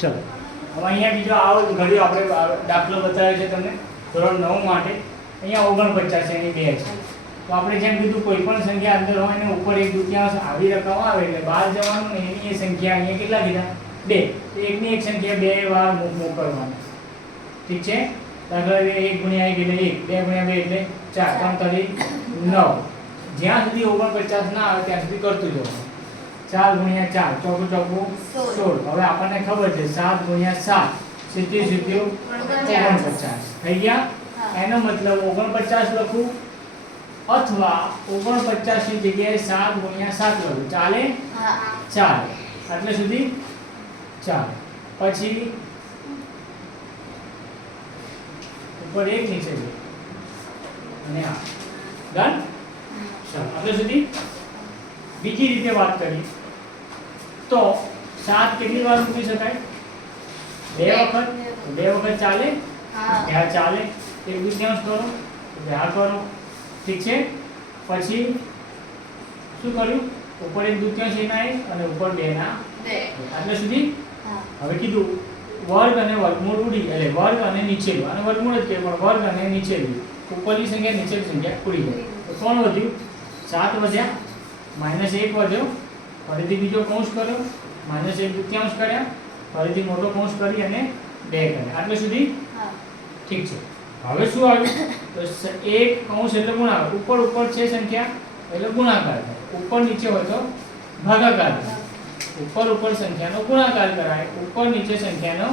ચલો. હવે અહીંયા બીજો આવો ઘડી આપણે દાખલો બતાવ્યો છે તમને. ધોરણ નવ માટે. અહીંયા ઓગણપચાસ એની બે છે. તો આપણે જેમ કીધું કોઈ પણ સંખ્યા અંદર હોય ને ઉપર એક દુત્યાંશ આવી રકમ આવે એટલે બહાર જવાનું એની એ સંખ્યા અહીંયા કેટલા કીધા? બે. એકની એક સંખ્યા બે વાર મોકલવાની મૂક ઠીક છે? દાખલા તરીકે એક ગુણ્યા એક એટલે એક. બે ગુણ્યા બે એટલે ચાર. ત્રણ તરી નવ. જ્યાં સુધી ઓગણપચાસ ના આવે ત્યાં સુધી કરતું જવાનું. ચાર ગુણ્યા ચાર ચોકું ચોકું સોળ. હવે આપણને ખબર છે સાત ગુણ્યા સાત સીધી સિત્તેર ઓગણપચાસ. થઈ ગયા? એનો મતલબ ઓગણપચાસ લખું અથવા ઓગણપચાસની જગ્યાએ સાત ગુણ્યા સાત લખું. ચાલે? ચાલે. એટલે સુધી? ચાલે. પછી ઉપર એક નીચે છે અને આ. ડન? ચાલો. આટલે સુધી? બીજી રીતે વાત કરીએ. તો સાત કેટલી વાર મૂકી શકાય? બે વખત? બે વખત ચાલે? હા. ચાલે? એક દુત્યાંશ કરો હા કરો. ઠીક છે? પછી શું કર્યું? ઉપર એક દુત્યાંશ એના એક અને ઉપર બે ના. આટલે સુધી? હવે કીધું વર્ગ અને વર્ગમૂળ ઉડી એટલે વર્ગ અને નીચેલું અને વર્ગમૂળ જ કહેવાય પણ વર્ગ અને નીચેલું ઉપરની સંખ્યા નીચેની સંખ્યા ઉડી ગઈ. તો કોણ વધ્યું? સાત વધ્યા માઇનસ એક વધ્યો. ફરીથી બીજો કૌંસ કર્યો માઇનસ એક દુત્યાંશ કર્યા ફરીથી મોટો કૌંસ કરી અને બે કર્યા. આટલે સુધી? ઠીક છે. હવે શું આવ્યું? તો એક કૌંસ એટલે ગુણાકાર. ઉપર ઉપર છે સંખ્યા એટલે ગુણાકાર ઉપર નીચે હોય તો ભાગાકાર ઉપર ઉપર સંખ્યાનો ગુણાકાર કરાય. ઉપર નીચે સંખ્યાનો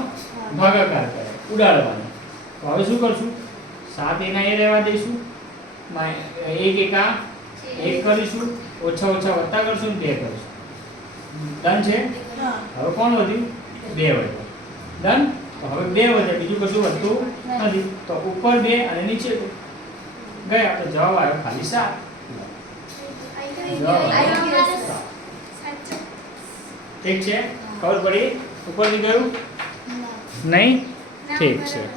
ભાગાકાર કરાય. ઉડાડવાનો. તો હવે શું કરશું? સાત એના એ રહેવા દઈશું. એક એકા એક. કરીશું. ઓછા ઓછા વત્તા કરશું ને બે કરીશું. ડન છે? હવે કોણ વધ્યું? બે વધ્યું. ડન તો હવે બે વધ્યા. બીજું કશું વધતું નથી. તો ઉપર બે અને નીચે બે. ગયા. તો જવાબ આવ્યો ખાલી સાત. ઠીક છે? ખબર પડી? ઉપરથી ગયું? નહીં? ઠીક છે.